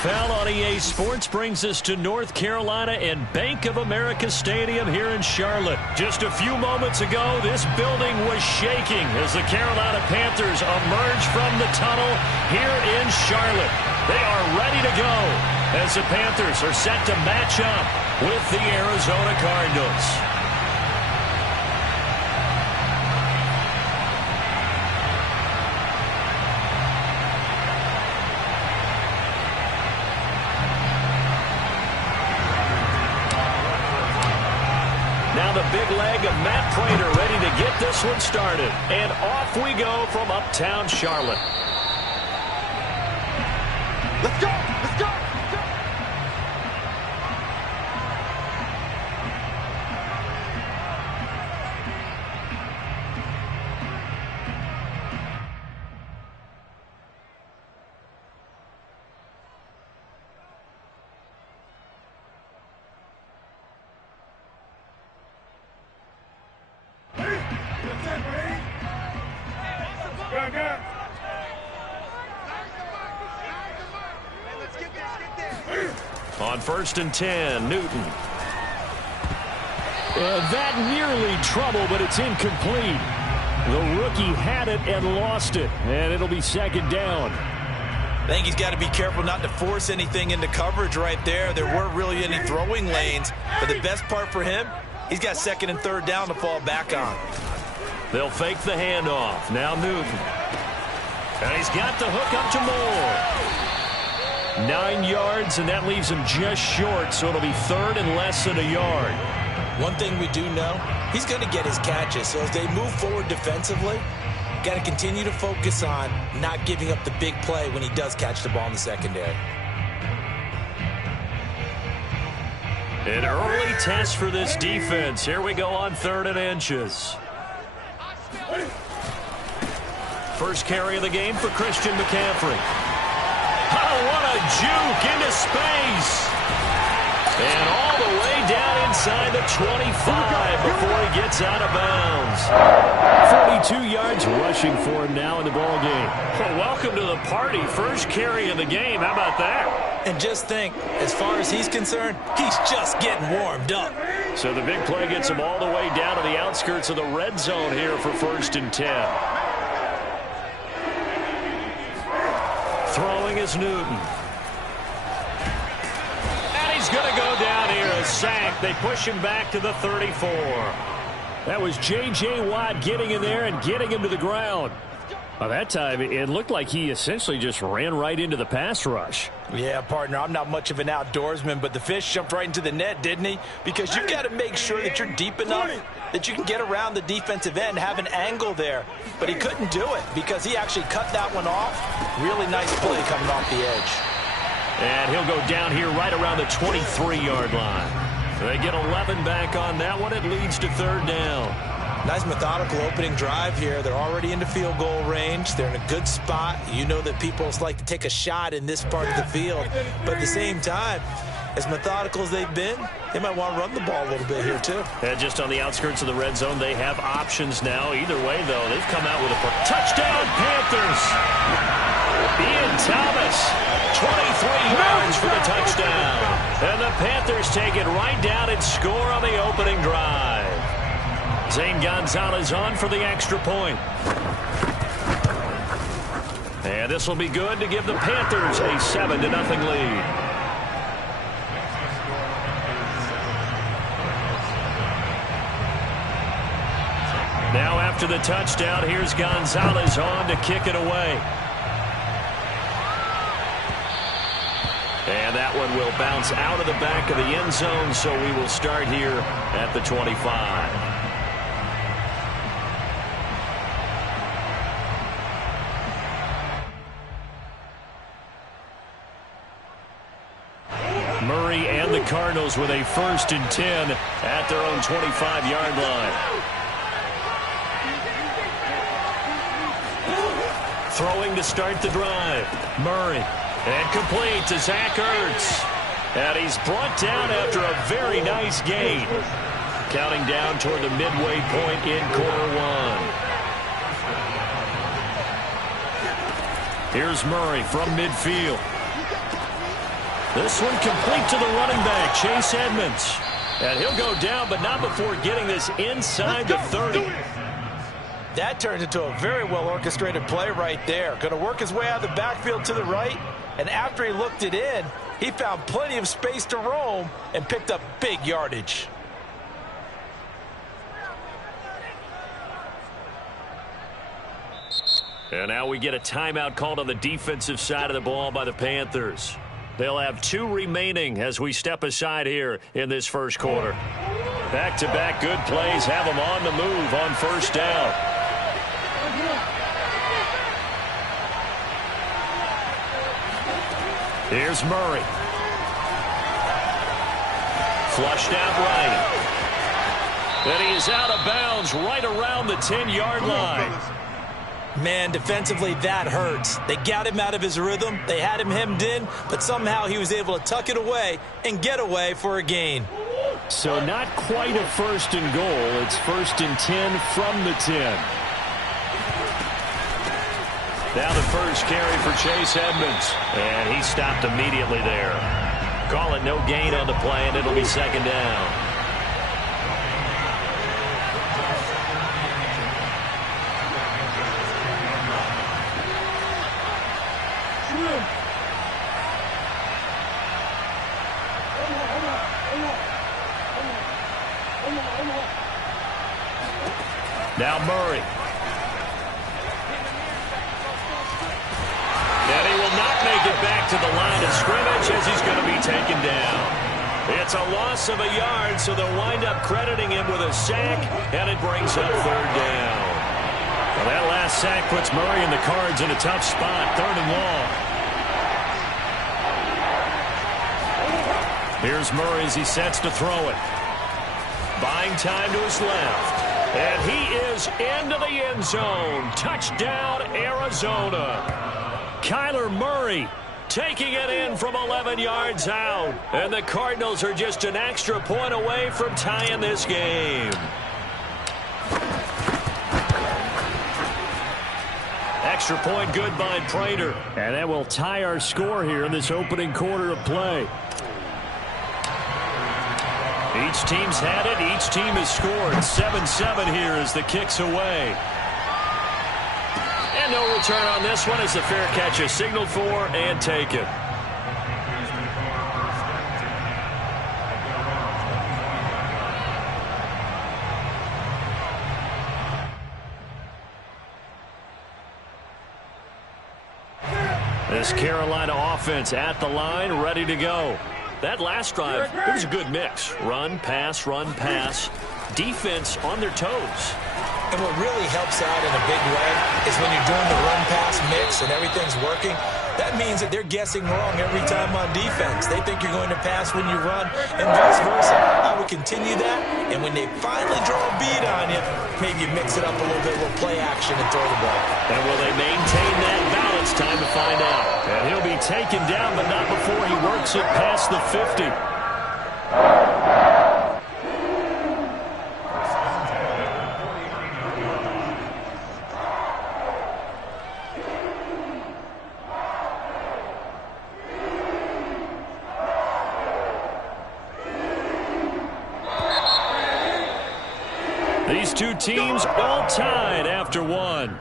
NFL on EA Sports brings us to North Carolina and Bank of America Stadium here in Charlotte. Just a few moments ago, this building was shaking as the Carolina Panthers emerge from the tunnel here in Charlotte. They are ready to go as the Panthers are set to match up with the Arizona Cardinals. Now the big leg of Matt Pratt ready to get this one started. And off we go from uptown Charlotte. Let's go! Let's go! On 1st and 10, Newton. That nearly trouble, but it's incomplete. The rookie had it and lost it, and it'll be 2nd down. I think he's got to be careful not to force anything into coverage right there. There weren't really any throwing lanes, but the best part for him, he's got 2nd and 3rd down to fall back on. They'll fake the handoff. Now Newton. And he's got the hook up to Moore. 9 yards, and that leaves him just short, so it'll be 3rd and less than a yard. One thing we do know, he's going to get his catches. So as they move forward defensively, got to continue to focus on not giving up the big play when he does catch the ball in the secondary. An early test for this defense. Here we go on 3rd and inches. First carry of the game for Christian McCaffrey. Oh, what a juke into space. And all the way down inside the 25 before he gets out of bounds. 42 yards rushing for him now in the ball game. Well, welcome to the party. First carry of the game. How about that? And just think, as far as he's concerned, he's just getting warmed up. So the big play gets him all the way down to the outskirts of the red zone here for 1st and 10. Throwing is Newton. And he's going to go down here, a sack. They push him back to the 34. That was J.J. Watt getting in there and getting him to the ground. By that time, it looked like he essentially just ran right into the pass rush. Yeah, partner, I'm not much of an outdoorsman, but the fish jumped right into the net, didn't he? Because you've got to make sure that you're deep enough that you can get around the defensive end, have an angle there. But he couldn't do it because he actually cut that one off. Really nice play coming off the edge. And he'll go down here right around the 23-yard line. They get 11 back on that one. It leads to 3rd down. Nice methodical opening drive here. They're already into field goal range. They're in a good spot. You know that people like to take a shot in this part of the field. But at the same time, as methodical as they've been, they might want to run the ball a little bit here too. And just on the outskirts of the red zone, they have options now. Either way, though, they've come out with a touchdown, Panthers. Ian Thomas, 23 yards for the touchdown. And the Panthers take it right down and score on the opening drive. Zane Gonzalez on for the extra point. And this will be good to give the Panthers a 7-0 lead. Now after the touchdown, here's Gonzalez on to kick it away. And that one will bounce out of the back of the end zone, so we will start here at the 25. Murray and the Cardinals with a 1st and 10 at their own 25-yard line. Throwing to start the drive. Murray. And complete to Zach Ertz. And he's brought down after a very nice gain. Counting down toward the midway point in quarter one. Here's Murray from midfield. This one complete to the running back, Chase Edmonds. And he'll go down, but not before getting this inside the 30. That turned into a very well-orchestrated play right there. Going to work his way out of the backfield to the right, and after he looked it in, he found plenty of space to roam and picked up big yardage. And now we get a timeout called on the defensive side of the ball by the Panthers. They'll have 2 remaining as we step aside here in this first quarter. Back-to-back good plays have them on the move on first down. Here's Murray. Flushed out right. And he is out of bounds right around the 10-yard line. Man, defensively, that hurts. They got him out of his rhythm. They had him hemmed in, but somehow he was able to tuck it away and get away for a gain. So not quite a first and goal. It's first and 10 from the 10. Now the first carry for Chase Edmonds. And he stopped immediately there. Call it no gain on the play, and it'll be second down. Now Murray. And he will not make it back to the line of scrimmage as he's going to be taken down. It's a loss of a yard, so they'll wind up crediting him with a sack, and it brings up third down. Well, that last sack puts Murray and the Cards in a tough spot, third and long. Here's Murray as he sets to throw it. Buying time to his left. And he is into the end zone. Touchdown, Arizona. Kyler Murray taking it in from 11 yards out. And the Cardinals are just an extra point away from tying this game. Extra point good by Prater. And that will tie our score here in this opening quarter of play. Each team's had it. Each team has scored. 7-7 here as the kick's away. And no return on this one as the fair catch is signaled for and taken. This Carolina offense at the line, ready to go. That last drive, it was a good mix. Run, pass, defense on their toes. And what really helps out in a big way is when you're doing the run-pass mix and everything's working, that means that they're guessing wrong every time on defense. They think you're going to pass when you run and vice versa. I would continue that, and when they finally draw a bead on you, maybe you mix it up a little bit with play action and throw the ball. And will they maintain that balance? Time to find out. And he'll be taken down, but not before he works it past the 50. These two teams all tied after one.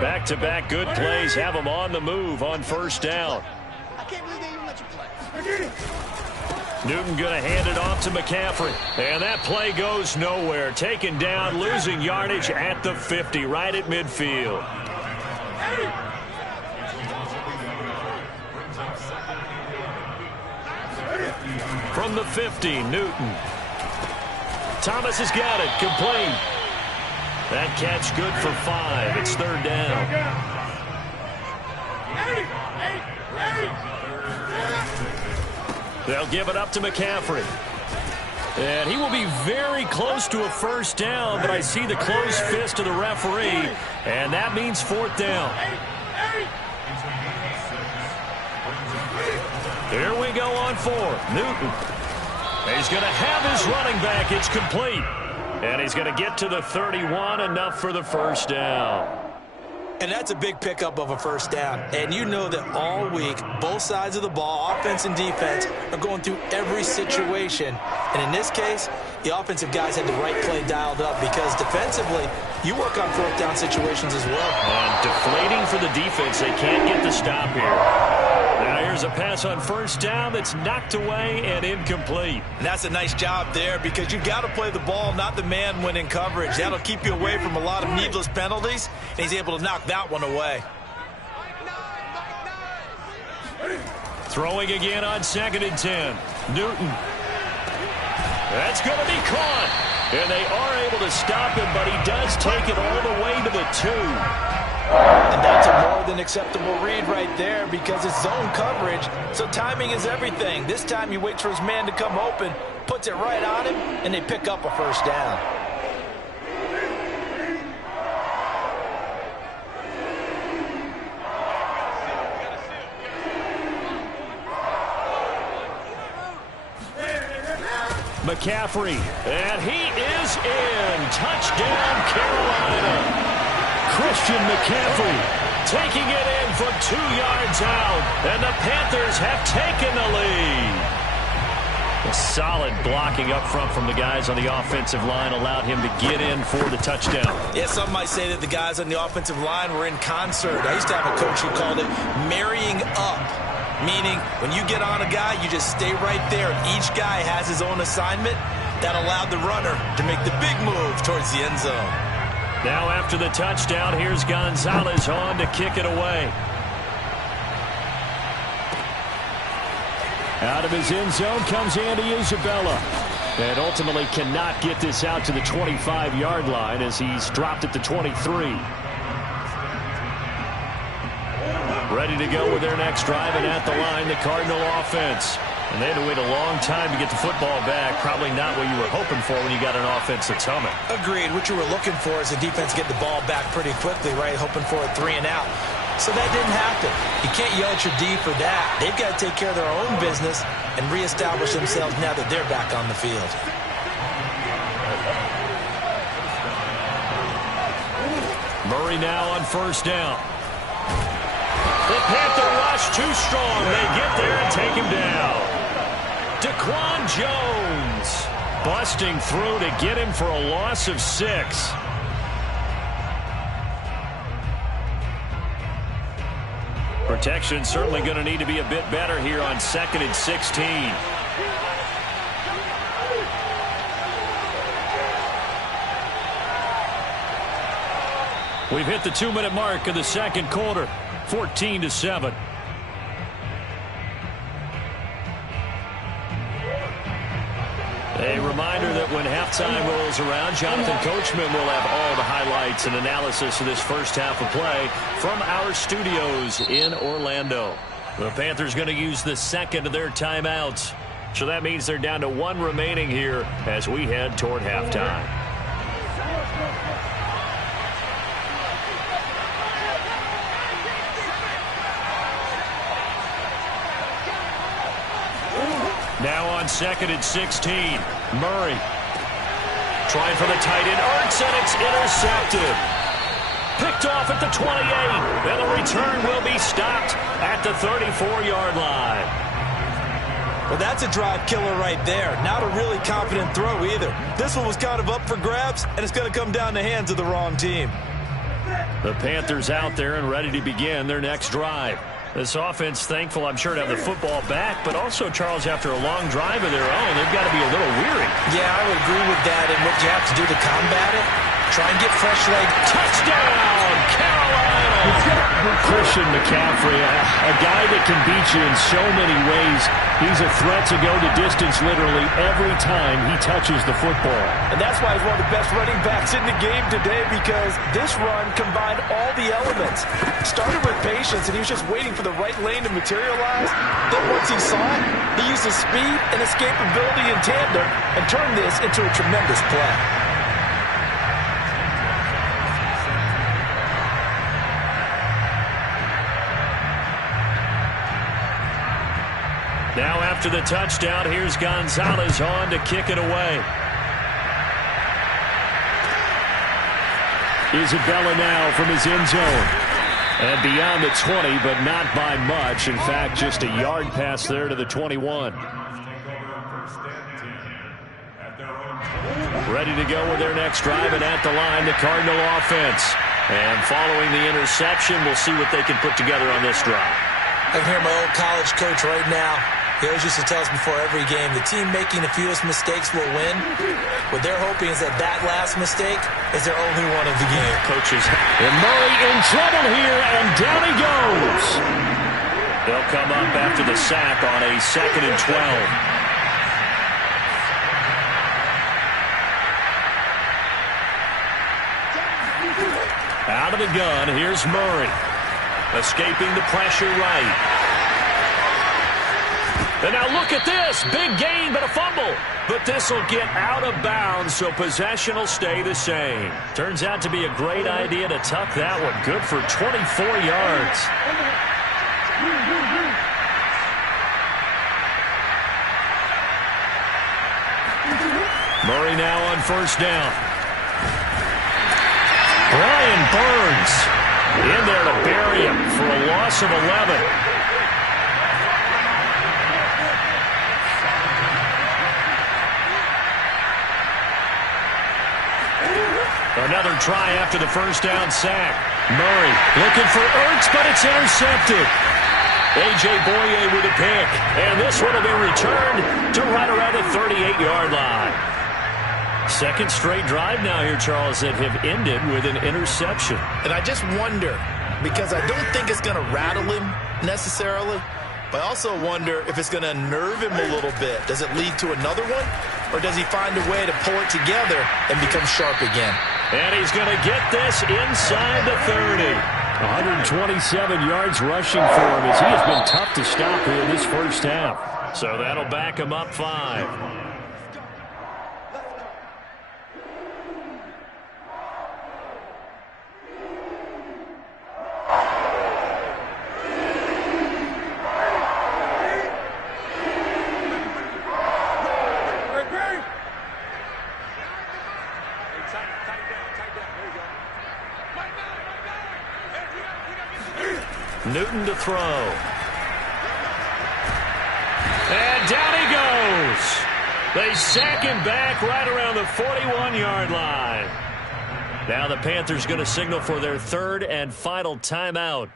Back-to-back good plays have them on the move on first down. I can't believe they even let you play. Newton going to hand it off to McCaffrey. And that play goes nowhere. Taken down, losing yardage at the 50, right at midfield. From the 50, Newton. Thomas has got it, complete. That catch good for 5. It's third down. They'll give it up to McCaffrey. And he will be very close to a first down, but I see the closed fist of the referee, and that means fourth down. Here we go on 4. Newton. He's going to have his running back. It's complete. And he's going to get to the 31, enough for the first down. And that's a big pickup of a first down. And you know that all week, both sides of the ball, offense and defense, are going through every situation. And in this case, the offensive guys had the right play dialed up because defensively, you work on fourth down situations as well. And deflating for the defense. They can't get the stop here. Now here's a pass on first down that's knocked away and incomplete. And that's a nice job there because you've got to play the ball, not the man when in coverage. That'll keep you away from a lot of needless penalties, and he's able to knock that one away. Throwing again on 2nd and 10. Newton. That's going to be caught. And they are able to stop him, but he does take it all the way to the 2. And that's a more than acceptable read right there because it's zone coverage, so timing is everything. This time he waits for his man to come open, puts it right on him, and they pick up a first down. McCaffrey, and he is in. Touchdown, Carolina. Christian McCaffrey taking it in from 2 yards out, and the Panthers have taken the lead. A solid blocking up front from the guys on the offensive line allowed him to get in for the touchdown. Yeah, some might say that the guys on the offensive line were in concert. I used to have a coach who called it marrying up, meaning when you get on a guy, you just stay right there. Each guy has his own assignment. That allowed the runner to make the big move towards the end zone. Now after the touchdown, here's Gonzalez on to kick it away. Out of his end zone comes Andy Isabella. And ultimately cannot get this out to the 25-yard line as he's dropped at the 23. Ready to go with their next drive, and at the line, the Cardinal offense. And they had to wait a long time to get the football back. Probably not what you were hoping for when you got an offense that's humming. Agreed. What you were looking for is the defense get the ball back pretty quickly, right? Hoping for a 3 and out. So that didn't happen. You can't yell at your D for that. They've got to take care of their own business and reestablish themselves now that they're back on the field. Murray now on first down. The Panther rush too strong. They get there and take him down. Daquan Jones busting through to get him for a loss of 6. Protection certainly going to need to be a bit better here on 2nd and 16. We've hit the 2-minute mark of the second quarter. 14-7. A reminder that when halftime rolls around, Jonathan Coachman will have all the highlights and analysis of this first half of play from our studios in Orlando. The Panthers going to use the second of their timeouts. So that means they're down to 1 remaining here as we head toward halftime. Now on 2nd and 16, Murray trying for the tight end, Ertz, and it's intercepted. Picked off at the 28, and the return will be stopped at the 34-yard line. Well, that's a drive killer right there. Not a really confident throw either. This one was kind of up for grabs, and it's going to come down the hands of the wrong team. The Panthers out there and ready to begin their next drive. This offense, thankful, I'm sure, to have the football back, but also, Charles, after a long drive of their own, they've got to be a little weary. Yeah, I would agree with that, and what you have to do to combat it, try and get fresh leg. Touchdown, Carolina! Christian McCaffrey, a guy that can beat you in so many ways. He's a threat to go the distance literally every time he touches the football. And that's why he's one of the best running backs in the game today, because this run combined all the elements. Started with patience, and he was just waiting for the right lane to materialize. Then once he saw it, he used his speed and escapability in tandem and turned this into a tremendous play. Now after the touchdown, here's Gonzalez on to kick it away. Isabella now from his end zone. And beyond the 20, but not by much. In fact, just a yard pass there to the 21. Ready to go with their next drive, and at the line, the Cardinal offense. And following the interception, we'll see what they can put together on this drive. I can hear my old college coach right now. He always used to tell us before every game, the team making the fewest mistakes will win. What they're hoping is that that last mistake is their only one of the game. Coaches. And Murray in trouble here, and down he goes. They'll come up after the sack on a 2nd and 12. Out of the gun, here's Murray. Escaping the pressure right. And now look at this. Big gain, but a fumble. But this will get out of bounds, so possession will stay the same. Turns out to be a great idea to tuck that one. Good for 24 yards. Murray now on 1st down. Brian Burns in there to bury him for a loss of 11. Another try after the 1st down sack. Murray looking for Ertz, but it's intercepted. A.J. Boye with a pick. And this one will be returned to right around the 38-yard line. Second straight drive now here, Charles, that have ended with an interception. And I just wonder, because I don't think it's going to rattle him necessarily, but I also wonder if it's going to unnerve him a little bit. Does it lead to another one? Or does he find a way to pull it together and become sharp again? And he's going to get this inside the 30. 127 yards rushing for him as he has been tough to stop here in this first half. So that'll back him up 5. Newton to throw. And down he goes. They sack him back right around the 41-yard line. Now the Panthers going to signal for their 3rd and final timeout,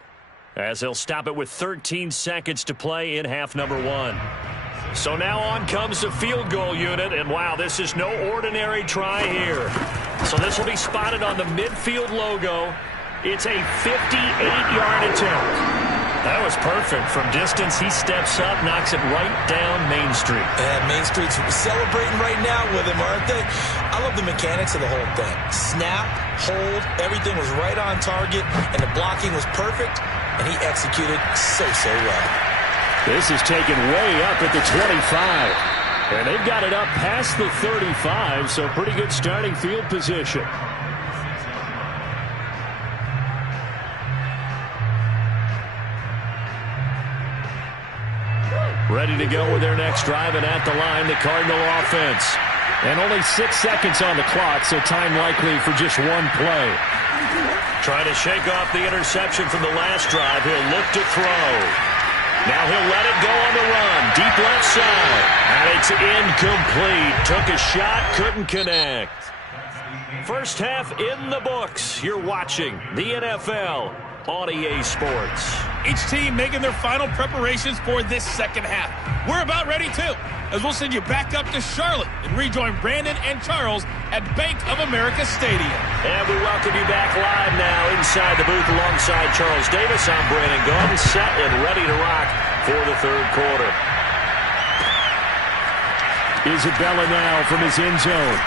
as they'll stop it with 13 seconds to play in half number 1. So now on comes the field goal unit, and wow, this is no ordinary try here. So this will be spotted on the midfield logo. It's a 58-yard attempt. That was perfect. From distance, he steps up, knocks it right down Main Street. And Main Street's celebrating right now with him, aren't they? I love the mechanics of the whole thing. Snap, hold, everything was right on target, and the blocking was perfect, and he executed so well. This is taken way up at the 25. And they've got it up past the 35, so pretty good starting field position. Ready to go with their next drive, and at the line, the Cardinal offense. And only 6 seconds on the clock, so time likely for just one play. Trying to shake off the interception from the last drive. He'll look to throw. Now he'll let it go on the run. Deep left side. And it's incomplete. Took a shot, couldn't connect. First half in the books. You're watching the NFL on EA Sports. Each team making their final preparations for this second half. We're about ready, too, as we'll send you back up to Charlotte and rejoin Brandon and Charles at Bank of America Stadium. And we welcome you back live now inside the booth alongside Charles Davis. I'm Brandon Gaudin, set and ready to rock for the 3rd quarter. Isabella now from his end zone.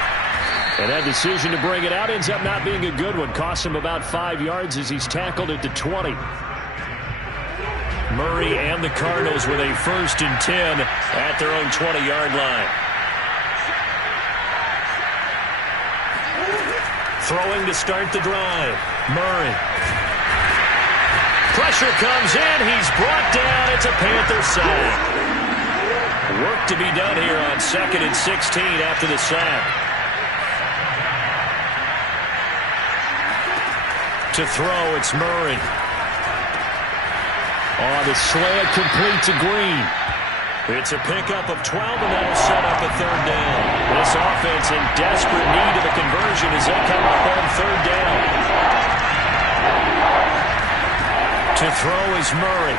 And that decision to bring it out ends up not being a good one. Costs him about 5 yards as he's tackled at the 20. Murray and the Cardinals with a 1st and 10 at their own 20-yard line. Throwing to start the drive. Murray. Pressure comes in. He's brought down. It's a Panther sack. Work to be done here on 2nd and 16 after the sack. To throw, it's Murray. On the slant, complete to Green. It's a pickup of 12, and that'll set up a 3rd down. This offense in desperate need of a conversion as they come up on 3rd down. To throw is Murray.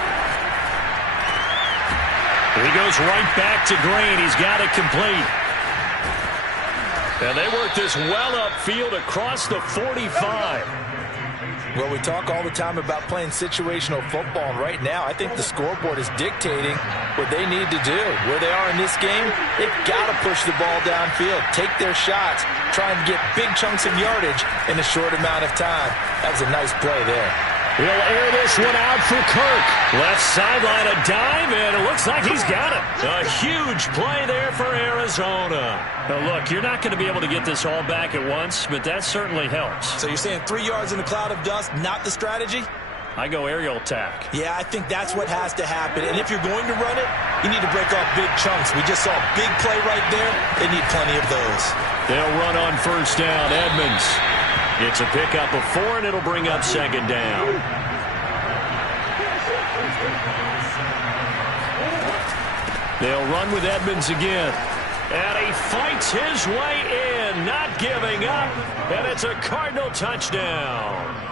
He goes right back to Green. He's got it complete. And they work this well upfield across the 45. Well, we talk all the time about playing situational football, and right now I think the scoreboard is dictating what they need to do. Where they are in this game, they've got to push the ball downfield, take their shots, try and get big chunks of yardage in a short amount of time. That was a nice play there. He'll air this one out for Kirk. Left sideline, a dive, and it looks like he's got it. A huge play there for Arizona. Now, look, you're not going to be able to get this all back at once, but that certainly helps. So you're saying 3 yards in a cloud of dust, not the strategy? I go aerial attack. Yeah, I think that's what has to happen. And if you're going to run it, you need to break off big chunks. We just saw a big play right there. They need plenty of those. They'll run on 1st down. Edmonds. It's a pickup of 4, and it'll bring up 2nd down. They'll run with Edmonds again. And he fights his way in, not giving up. And it's a Cardinal touchdown.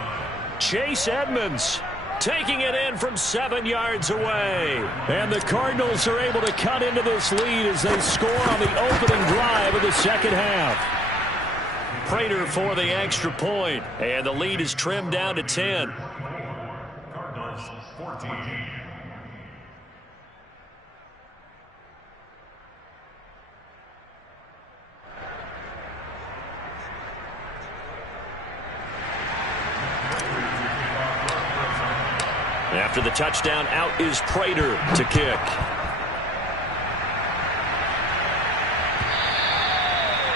Chase Edmonds taking it in from 7 yards away. And the Cardinals are able to cut into this lead as they score on the opening drive of the 2nd half. Prater for the extra point, and the lead is trimmed down to 10. Cardinals 14. After the touchdown, out is Prater to kick.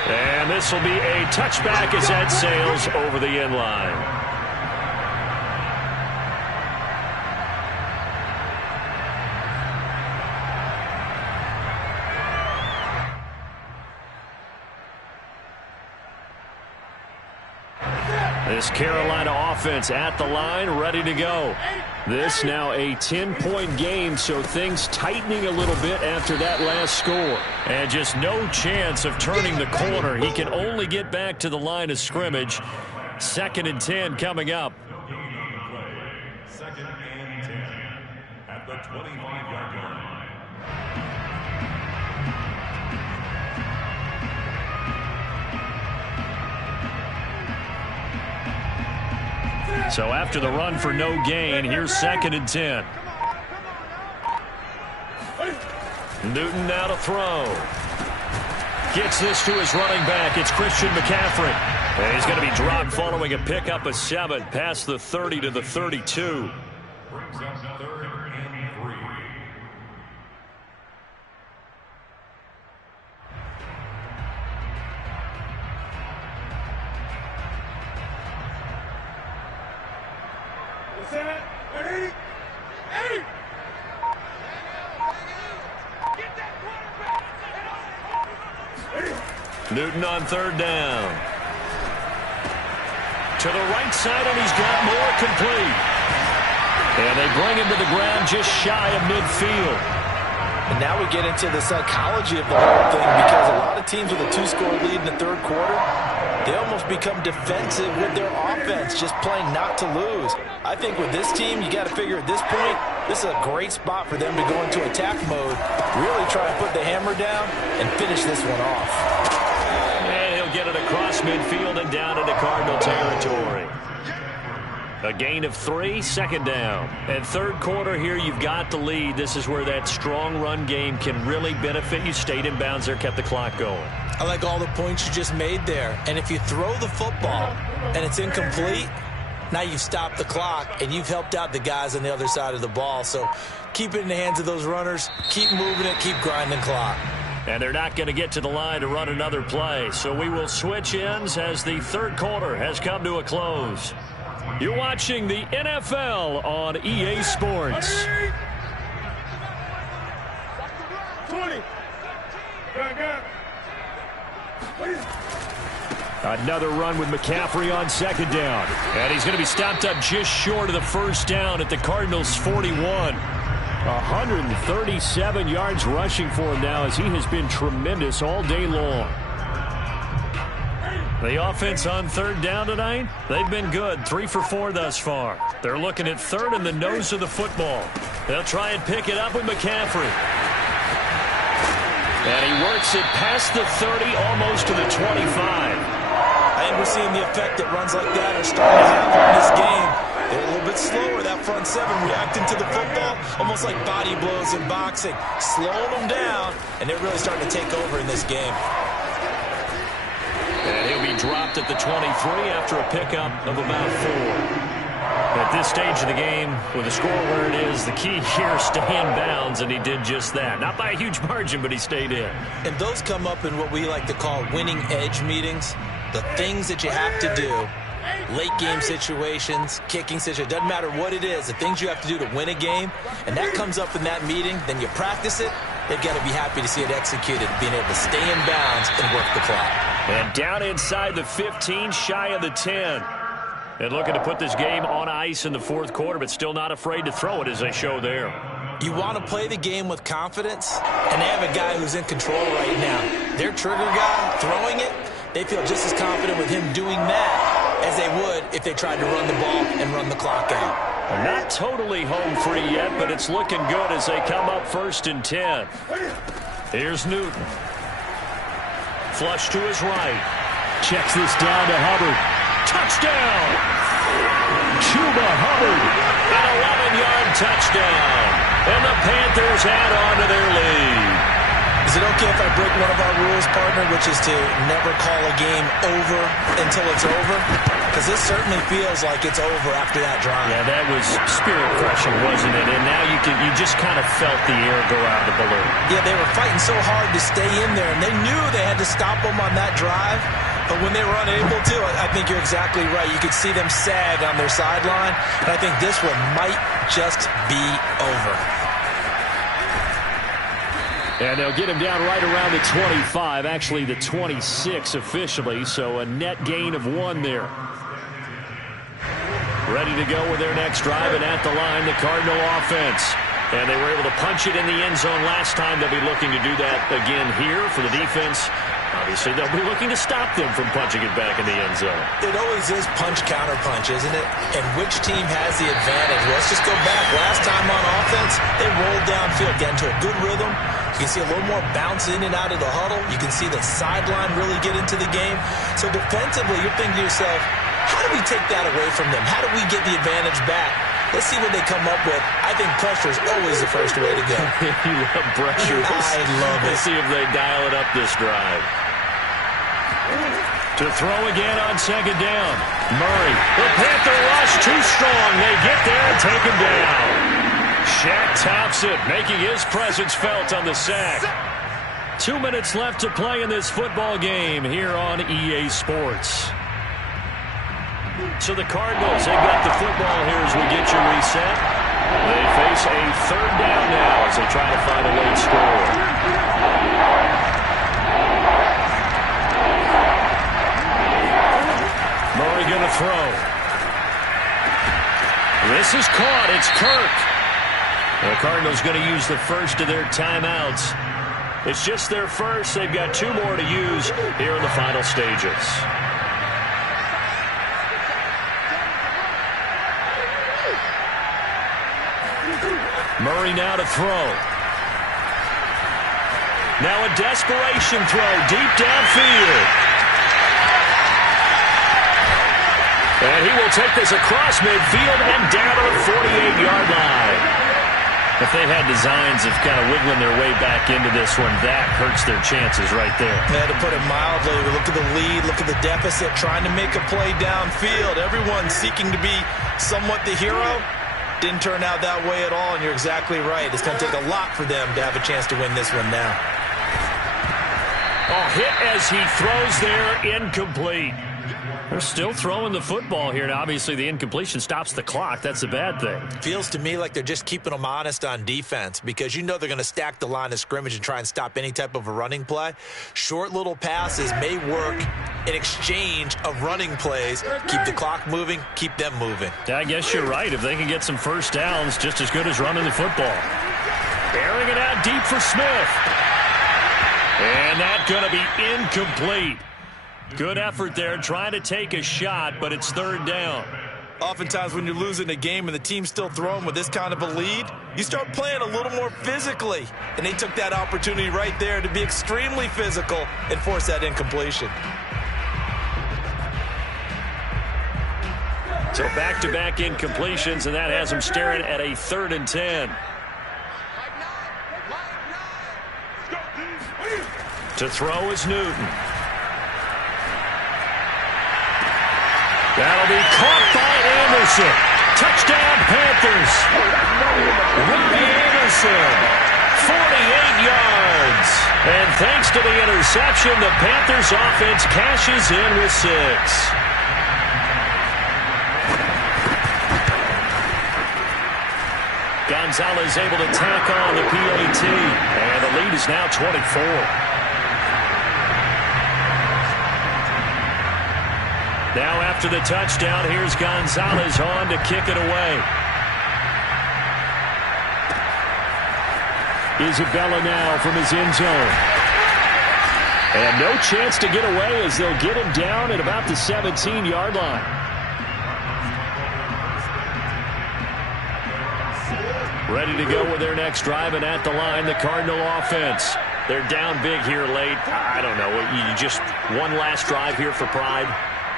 And this will be a touchback as that sails over the end line. This Carolina offense at the line, ready to go. This now a 10-point game, so things tightening a little bit after that last score. And just no chance of turning the corner. He can only get back to the line of scrimmage. 2nd and 10 coming up. 2nd and 10 at the 25-yard line. So after the run for no gain, here's 2nd and 10. Newton now to throw. Gets this to his running back. It's Christian McCaffrey. And he's going to be dropped following a pickup of 7 past the 30 to the 32. Brings up 3rd and 3. Newton on 3rd down. To the right side, and he's got more complete. And they bring him to the ground just shy of midfield. And now we get into the psychology of the whole thing, because a lot of teams with a 2-score lead in the 3rd quarter, they almost become defensive with their offense, just playing not to lose. I think with this team, you got to figure at this point, this is a great spot for them to go into attack mode, really try and put the hammer down and finish this one off. And he'll get it across midfield and down into Cardinal territory. A gain of 3, 2nd down. And 3rd quarter here, you've got the lead. This is where that strong run game can really benefit you. Stayed in bounds there, kept the clock going. I like all the points you just made there. And if you throw the football and it's incomplete, now you've stopped the clock and you've helped out the guys on the other side of the ball. So keep it in the hands of those runners. Keep moving it. Keep grinding clock. And they're not going to get to the line to run another play. So we will switch ends as the 3rd quarter has come to a close. You're watching the NFL on EA Sports. 20. Another run with McCaffrey on second down. And he's going to be stopped up just short of the first down at the Cardinals' 41. 137 yards rushing for him now as he has been tremendous all day long. The offense on third down tonight, they've been good. 3 for 4 thus far. They're looking at third in the nose of the football. They'll try and pick it up with McCaffrey. And he works it past the 30, almost to the 25. I think we're seeing the effect that runs like that are starting to have in this game. They're a little bit slower, that front seven, reacting to the football, almost like body blows in boxing. Slowing them down, and they're really starting to take over in this game. And he'll be dropped at the 23 after a pickup of about 4. At this stage of the game, with the score where it is, the key here, stay in bounds, and he did just that. Not by a huge margin, but he stayed in. And those come up in what we like to call winning edge meetings. The things that you have to do, late game situations, kicking situations, doesn't matter what it is, the things you have to do to win a game, and that comes up in that meeting, then you practice it, they've got to be happy to see it executed, being able to stay in bounds and work the clock. And down inside the 15, shy of the 10. And looking to put this game on ice in the fourth quarter, but still not afraid to throw it as they show there. You want to play the game with confidence, and they have a guy who's in control right now. Their trigger guy throwing it, they feel just as confident with him doing that as they would if they tried to run the ball and run the clock out. Not totally home free yet, but it's looking good as they come up 1st and 10. Here's Newton. Flush to his right. Checks this down to Hubbard. Touchdown! Chuba Hubbard. An 11-yard touchdown. And the Panthers add on to their lead. Is it okay if I break one of our rules, partner, which is to never call a game over until it's over? Because this certainly feels like it's over after that drive. Yeah, that was spirit-crushing, wasn't it? And now you just kind of felt the air go out of the balloon. Yeah, they were fighting so hard to stay in there, and they knew they had to stop them on that drive. But when they were unable to, I think you're exactly right. You could see them sag on their sideline, and I think this one might just be over. And they'll get him down right around the 25, actually the 26 officially, so a net gain of 1 there. Ready to go with their next drive, and at the line, the Cardinal offense. And they were able to punch it in the end zone last time. They'll be looking to do that again here for the defense. Obviously, they'll be looking to stop them from punching it back in the end zone. It always is punch-counter-punch, isn't it? And which team has the advantage? Well, let's just go back. Last time on offense, they rolled downfield, got into a good rhythm. You can see a little more bounce in and out of the huddle. You can see the sideline really get into the game. So defensively, you're thinking to yourself, how do we take that away from them? How do we get the advantage back? Let's see what they come up with. I think pressure is always the first way to go. You love pressure. I love it. Let's see if they dial it up this drive. To throw again on second down. Murray. The Panther rush too strong. They get there and take him down. Shaq tops it, making his presence felt on the sack. 2 minutes left to play in this football game here on EA Sports. So the Cardinals, they've got the football here as we get you reset. They face a third down now as they try to find a late score. Murray going to throw. This is caught. It's Kirk. The Cardinals going to use the first of their timeouts. It's just their first. They've got 2 more to use here in the final stages. Murray now to throw. Now a desperation throw deep downfield. And he will take this across midfield and down to the 48-yard line. If they had designs of kind of wiggling their way back into this one, that hurts their chances right there. Yeah, to put it mildly, look at the lead, look at the deficit, trying to make a play downfield. Everyone seeking to be somewhat the hero. Didn't turn out that way at all, and you're exactly right. It's going to take a lot for them to have a chance to win this one now. Oh, hit as he throws there, incomplete. They're still throwing the football here, and obviously the incompletion stops the clock. That's a bad thing. Feels to me like they're just keeping them honest on defense because you know they're going to stack the line of scrimmage and try and stop any type of a running play. Short little passes may work in exchange of running plays. Keep the clock moving, keep them moving. I guess you're right. If they can get some first downs, just as good as running the football. Airing it out deep for Smith. And that's going to be incomplete. Good effort there, trying to take a shot, but it's third down. Oftentimes when you're losing a game and the team's still throwing with this kind of a lead, you start playing a little more physically. And they took that opportunity right there to be extremely physical and force that incompletion. So back-to-back incompletions, and that has them staring at a 3rd and 10. To throw is Newton. That'll be caught by Anderson. Touchdown, Panthers. Robbie Anderson, 48 yards. And thanks to the interception, the Panthers offense cashes in with 6. Gonzalez able to tack on the PAT. And the lead is now 24. Now after the touchdown, here's Gonzalez on to kick it away. Isabella now from his end zone. And no chance to get away as they'll get him down at about the 17-yard line. Ready to go with their next drive, and at the line, the Cardinal offense. They're down big here late. I don't know. You just one last drive here for pride.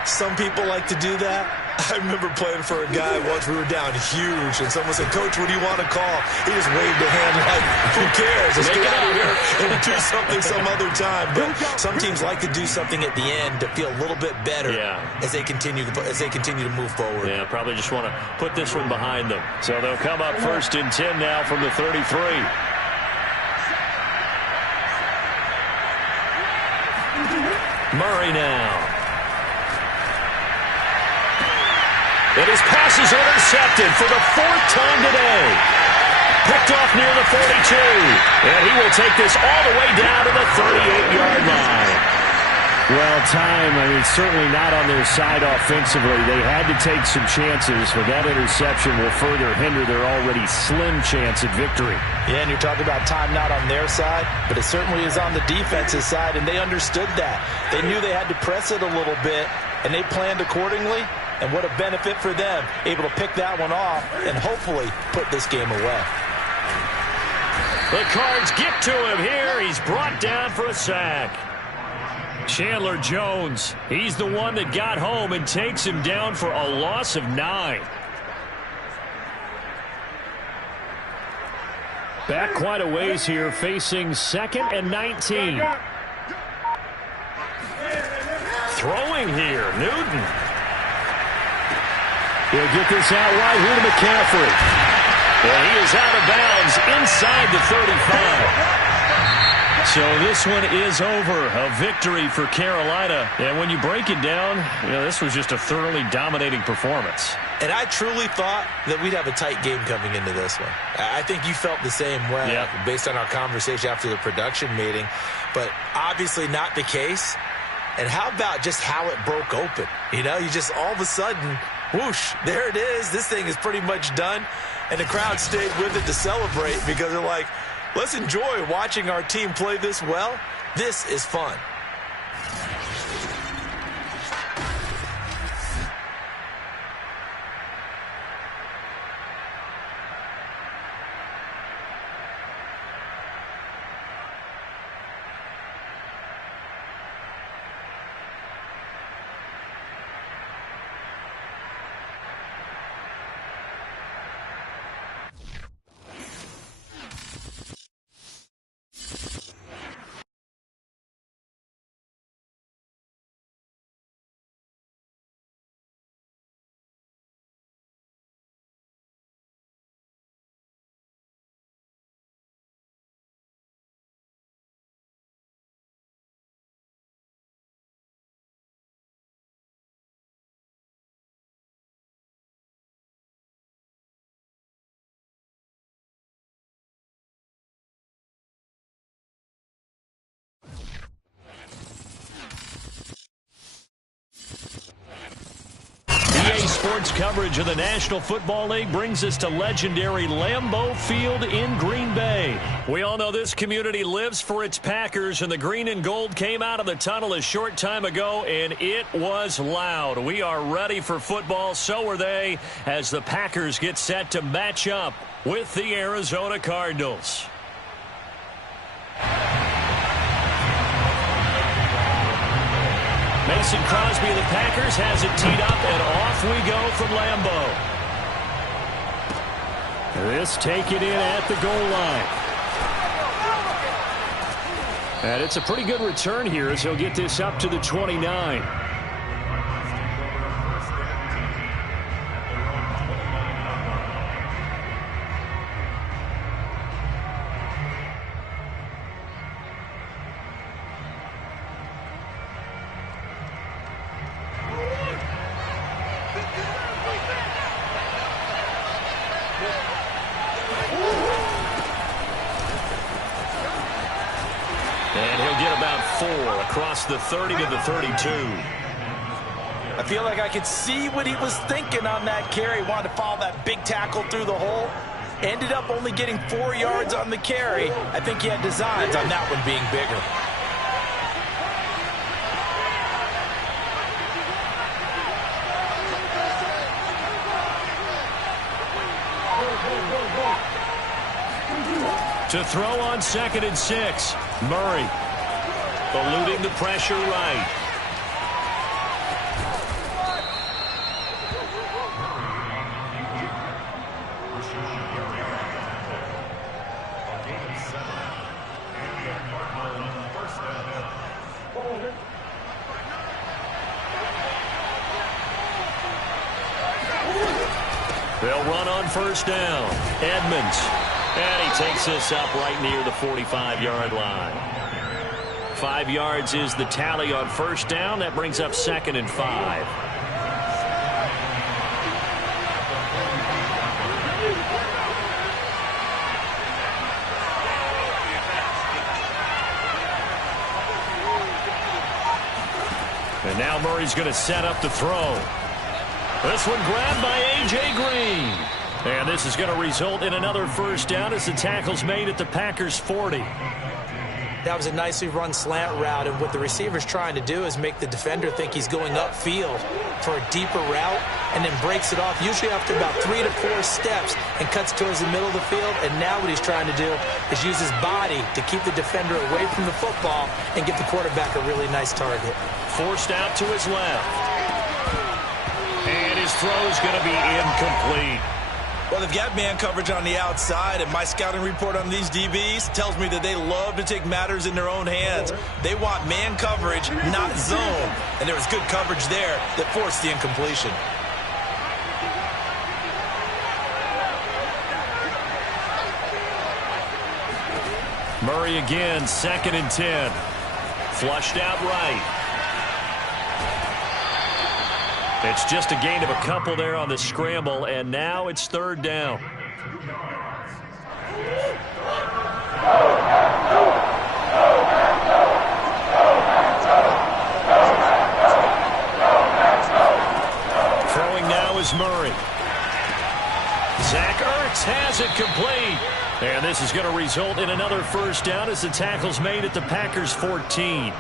Some people like to do that. I remember playing for a guy once. We were down huge, and someone said, "Coach, what do you want to call?" He just waved a hand like, "Who cares? Let's get out of here and do something some other time." But some teams like to do something at the end to feel a little bit better as they continue to move forward. Yeah, probably just want to put this one behind them. So they'll come up 1st and 10 now from the 33. Murray now. And his pass is intercepted for the 4th time today. Picked off near the 42. And he will take this all the way down to the 38-yard line. Well, certainly not on their side offensively. They had to take some chances, but that interception will further hinder their already slim chance at victory. Yeah, and you're talking about time not on their side, but it certainly is on the defensive side, and they understood that. They knew they had to press it a little bit, and they planned accordingly. And what a benefit for them, able to pick that one off and hopefully put this game away. The Cards get to him here. He's brought down for a sack. Chandler Jones, he's the one that got home and takes him down for a loss of 9. Back quite a ways here, facing 2nd and 19. Throwing here, Newton. He'll get this out wide here to McCaffrey. And he is out of bounds inside the 35. So this one is over. A victory for Carolina. And when you break it down, this was just a thoroughly dominating performance. And I truly thought that we'd have a tight game coming into this one. I think you felt the same way based on our conversation after the production meeting. But obviously not the case. And how about just how it broke open? You just all of a sudden, whoosh, there it is. This thing is pretty much done. And the crowd stayed with it to celebrate because they're like, let's enjoy watching our team play this well. This is fun. Sports coverage of the National Football League brings us to legendary Lambeau Field in Green Bay. We all know this community lives for its Packers, and the green and gold came out of the tunnel a short time ago, and it was loud. We are ready for football, so are they, as the Packers get set to match up with the Arizona Cardinals. Mason Crosby of the Packers has it teed up, and off we go from Lambeau. This taken in at the goal line. And it's a pretty good return here as he'll get this up to the 29. Across the 30 to the 32. I feel like I could see what he was thinking on that carry. Wanted to follow that big tackle through the hole. Ended up only getting 4 yards on the carry. I think he had designs on that one being bigger. To throw on 2nd and 6. Murray. Eluding the pressure right. They'll run on 1st down. Edmonds. And he takes this up right near the 45-yard line. 5 yards is the tally on 1st down. That brings up 2nd and 5. And now Murray's going to set up the throw. This one grabbed by A.J. Green. And this is going to result in another 1st down as the tackle's made at the Packers' 40. That was a nicely run slant route, and what the receiver's trying to do is make the defender think he's going upfield for a deeper route and then breaks it off, usually after about 3 to 4 steps, and cuts towards the middle of the field. And now what he's trying to do is use his body to keep the defender away from the football and give the quarterback a really nice target. Forced out to his left. And his throw's going to be incomplete. Well, they've got man coverage on the outside, and my scouting report on these DBs tells me that they love to take matters in their own hands. They want man coverage, not zone. And there was good coverage there that forced the incompletion. Murray again, 2nd and 10. Flushed out right. It's just a gain of a couple there on the scramble, and now it's 3rd down. Throwing now is Murray. Zach Ertz has it complete. And this is going to result in another 1st down as the tackle's made at the Packers' 14.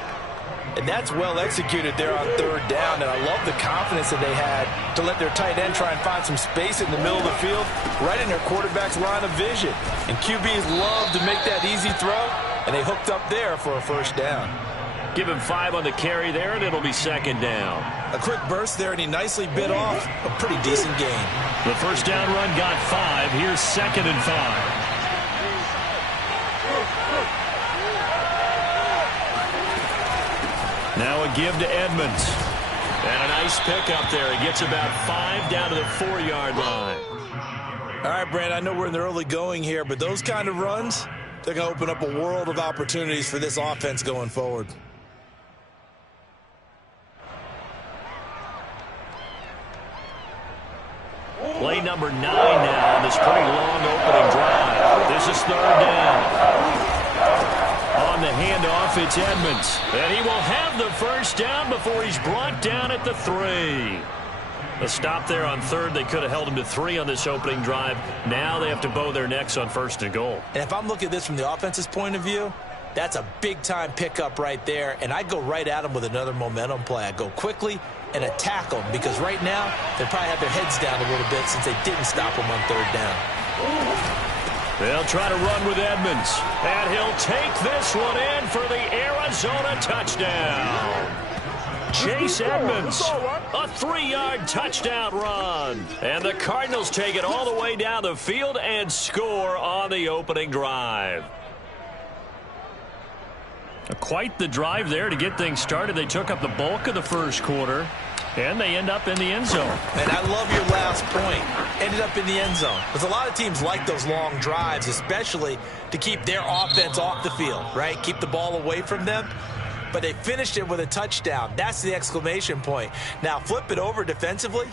And that's well executed there on 3rd down, and I love the confidence that they had to let their tight end try and find some space in the middle of the field, right in their quarterback's line of vision. And QBs love to make that easy throw, and they hooked up there for a 1st down. Give him 5 on the carry there, and it'll be 2nd down. A quick burst there, and he nicely bit off a pretty decent gain. The 1st down run got 5. Here's 2nd and 5. Now a give to Edmonds. And a nice pickup there. He gets about 5 down to the 4-yard line. All right, Brand, I know we're in the early going here, but those kind of runs, they're going to open up a world of opportunities for this offense going forward. Play number 9 now on this pretty long opening drive. This is 3rd down. On the handoff, it's Edmonds. And he will have the 1st down before he's brought down at the 3. A stop there on third. They could have held him to 3 on this opening drive. Now they have to bow their necks on 1st and goal. And if I'm looking at this from the offense's point of view, that's a big-time pickup right there, and I go right at them with another momentum play. I go quickly and attack them because right now they probably have their heads down a little bit since they didn't stop them on 3rd down. They'll try to run with Edmonds, and he'll take this one in for the Arizona touchdown. Chase Edmonds, a 3-yard touchdown run. And the Cardinals take it all the way down the field and score on the opening drive. Quite the drive there to get things started. They took up the bulk of the first quarter, and they end up in the end zone. And I love your last point. Ended up in the end zone. Because a lot of teams like those long drives, especially to keep their offense off the field, right? Keep the ball away from them. But they finished it with a touchdown. That's the exclamation point. Now, flip it over defensively.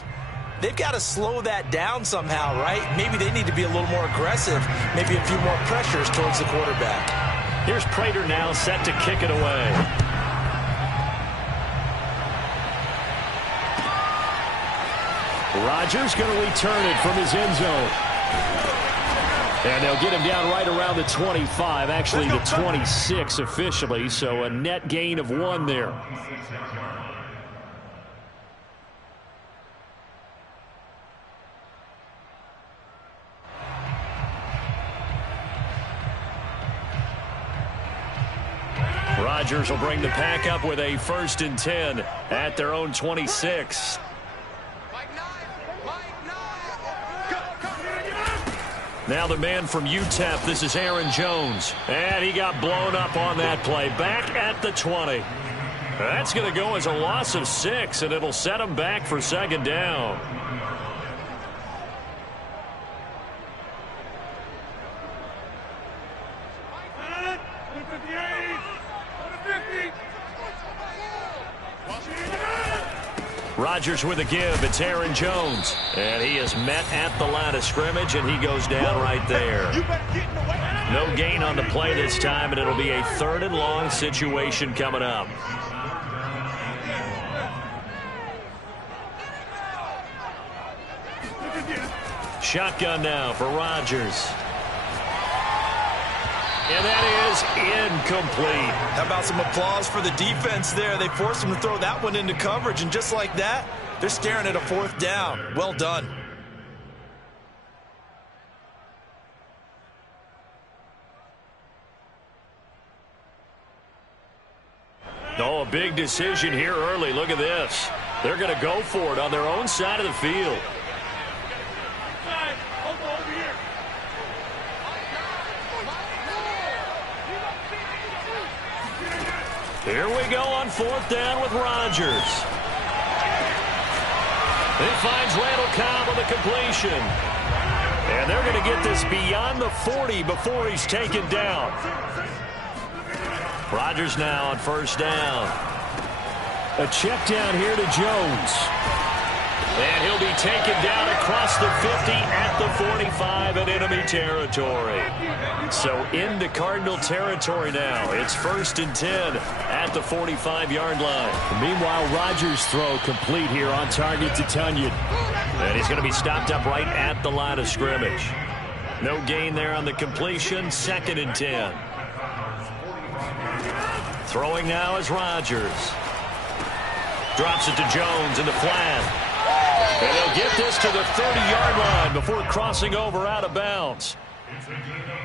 They've got to slow that down somehow, right? Maybe they need to be a little more aggressive. Maybe a few more pressures towards the quarterback. Here's Prater now set to kick it away. Rodgers going to return it from his end zone. And they'll get him down right around the 25, actually the 26 officially, so a net gain of 1 there. Rodgers will bring the pack up with a 1st and 10 at their own 26. Now the man from UTEP, this is Aaron Jones. And he got blown up on that play. Back at the 20. That's going to go as a loss of 6, and it'll set him back for 2nd down. Rodgers with a give. It's Aaron Jones. And he is met at the line of scrimmage, and he goes down right there. No gain on the play this time, and it'll be a 3rd and long situation coming up. Shotgun now for Rodgers. And that is incomplete. How about some applause for the defense there? They forced him to throw that one into coverage, and just like that, they're staring at a 4th down. Well done. Oh, a big decision here early. Look at this. They're going to go for it on their own side of the field. Here we go on 4th down with Rodgers. He finds Randall Cobb on the completion. And they're going to get this beyond the 40 before he's taken down. Rodgers now on 1st down. A check down here to Jones. And he'll be taken down across the 50 at the 45 in enemy territory. So into Cardinal territory now. It's 1st and 10 at the 45-yard line. Meanwhile, Rodgers' throw complete here on target to Tunyon. And he's going to be stopped up right at the line of scrimmage. No gain there on the completion. 2nd and 10. Throwing now is Rodgers. Drops it to Jones in the flat. And they'll get this to the 30-yard line before crossing over out of bounds.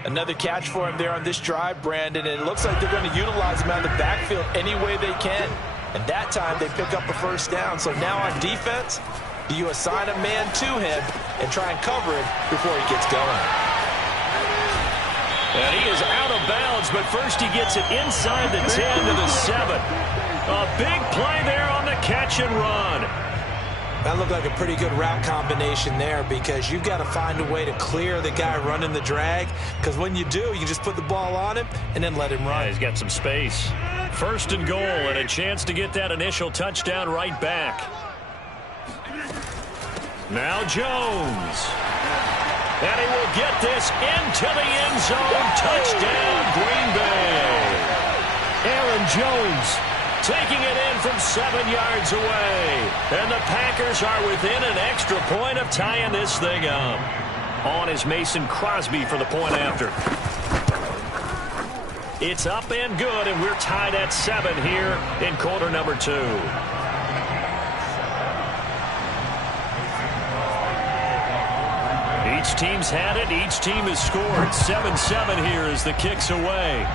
Another catch for him there on this drive, Brandon, and it looks like they're going to utilize him out of the backfield any way they can. And that time they pick up a 1st down. So now on defense, do you assign a man to him and try and cover him before he gets going? And he is out of bounds, but first he gets it inside the 10 to the 7. A big play there on the catch and run. That looked like a pretty good route combination there because you've got to find a way to clear the guy running the drag, because when you do, you just put the ball on him and then let him run. Yeah, he's got some space. 1st and goal and a chance to get that initial touchdown right back. Now Jones. And he will get this into the end zone. Touchdown, Green Bay. Aaron Jones taking it in from 7 yards away. And the Packers are within an extra point of tying this thing up. On is Mason Crosby for the point after. It's up and good, and we're tied at 7 here in quarter number 2. Each team's had it. Each team has scored. 7-7 here as the kick's away.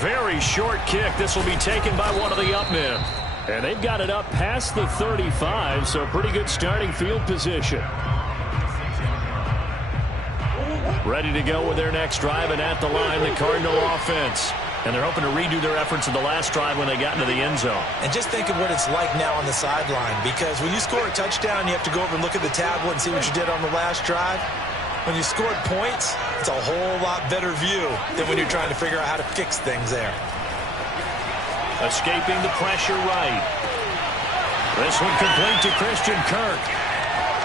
Very short kick. This will be taken by one of the up men. And they've got it up past the 35, so pretty good starting field position. Ready to go with their next drive, and at the line, the Cardinal offense. And they're hoping to redo their efforts in the last drive when they got into the end zone. And just think of what it's like now on the sideline, because when you score a touchdown, you have to go over and look at the tablet and see what you did on the last drive. When you scored points, it's a whole lot better view than when you're trying to figure out how to fix things there. Escaping the pressure right. This one complete to Christian Kirk.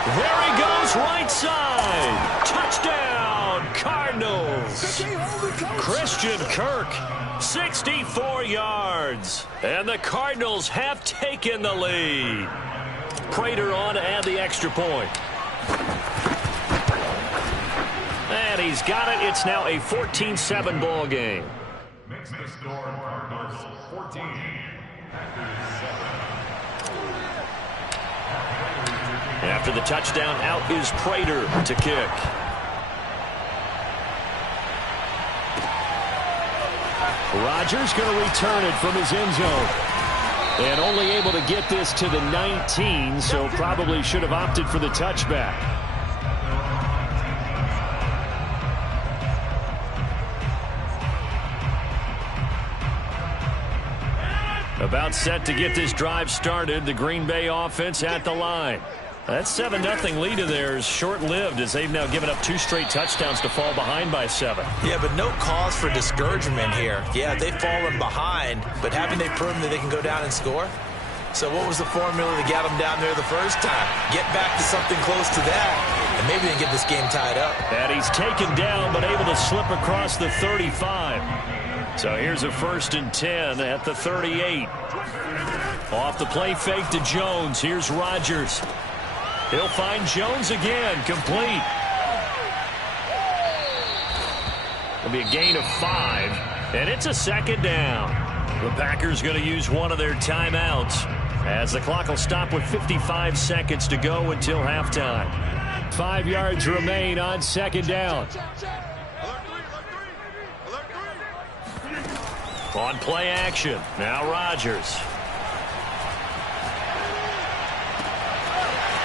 There he goes, right side. Touchdown, Cardinals. Christian Kirk, 64 yards. And the Cardinals have taken the lead. Prater on to add the extra point. And he's got it. It's now a 14-7 ball game. Makes the score Cardinals 14. After the touchdown, out is Prater to kick. Rodgers going to return it from his end zone. And only able to get this to the 19, so probably should have opted for the touchback. About set to get this drive started. The Green Bay offense at the line. That 7-0 lead of theirs short-lived as they've now given up 2 straight touchdowns to fall behind by 7. Yeah, but no cause for discouragement here. Yeah, they've fallen behind, but haven't they proven that they can go down and score? So what was the formula that got them down there the first time? Get back to something close to that, and maybe they can get this game tied up. And he's taken down, but able to slip across the 35. So here's a 1st and 10 at the 38. Off the play fake to Jones. Here's Rodgers. He'll find Jones again, complete. It'll be a gain of 5, and it's a 2nd down. The Packers going to use one of their timeouts as the clock will stop with 55 seconds to go until halftime. 5 yards remain on 2nd down. On play action, now Rodgers.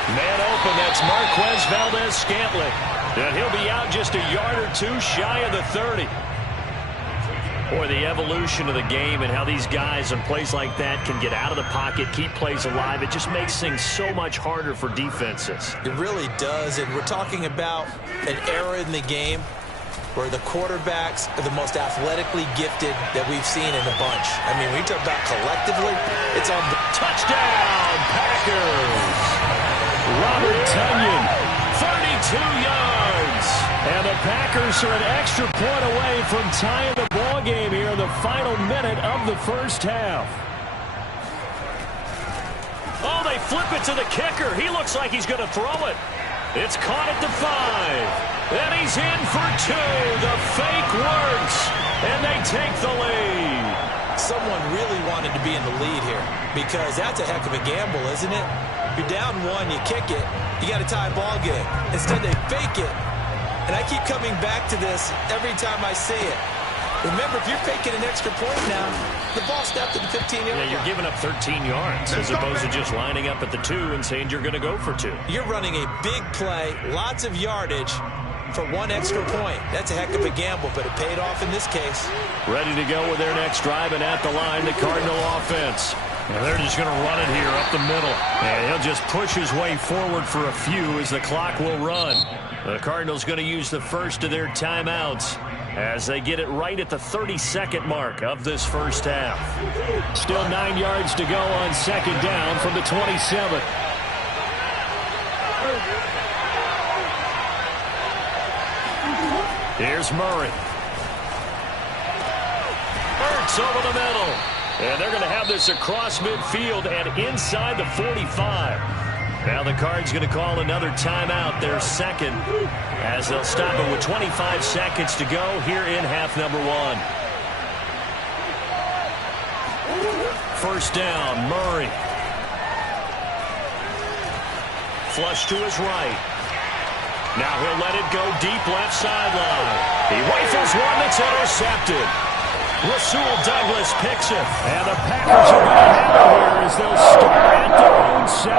Man open, that's Marquez Valdez-Scantling. And he'll be out just a yard or 2 shy of the 30. Boy, the evolution of the game and how these guys in plays like that can get out of the pocket, keep plays alive, it just makes things so much harder for defenses. It really does, and we're talking about an era in the game where the quarterbacks are the most athletically gifted that we've seen in a bunch. I mean, when you talk about collectively, it's on the touchdown, Packers. Robert Tonyan, 32 yards. And the Packers are an extra point away from tying the ball game here in the final minute of the first half. Oh, they flip it to the kicker. He looks like he's going to throw it. It's caught at the 5. And he's in for 2. The fake works. And they take the lead. Someone really wanted to be in the lead here because that's a heck of a gamble, isn't it? You're down 1, you kick it, you got a tie ball game. Instead, they fake it. And I keep coming back to this every time I see it. Remember, if you're faking an extra point now, the ball snapped at the 15-yard line. Yeah, you're giving up 13 yards as opposed to just lining up at the 2 and saying you're going to go for 2. You're running a big play, lots of yardage for 1 extra point. That's a heck of a gamble, but it paid off in this case. Ready to go with their next drive, and at the line, the Cardinal offense. And they're just going to run it here up the middle. And he'll just push his way forward for a few as the clock will run. The Cardinals going to use the first of their timeouts as they get it right at the 32nd mark of this first half. Still 9 yards to go on 2nd down from the 27. Here's Murray. Ertz over the middle. And they're going to have this across midfield and inside the 45. Now the Cards going to call another timeout, their second, as they'll stop it with 25 seconds to go here in half number 1. First down, Murray. Flush to his right. Now he'll let it go deep left sideline. He rifles one that's intercepted. Rasul Douglas picks it. And the Packers are going to have it here as they'll start at their own 7.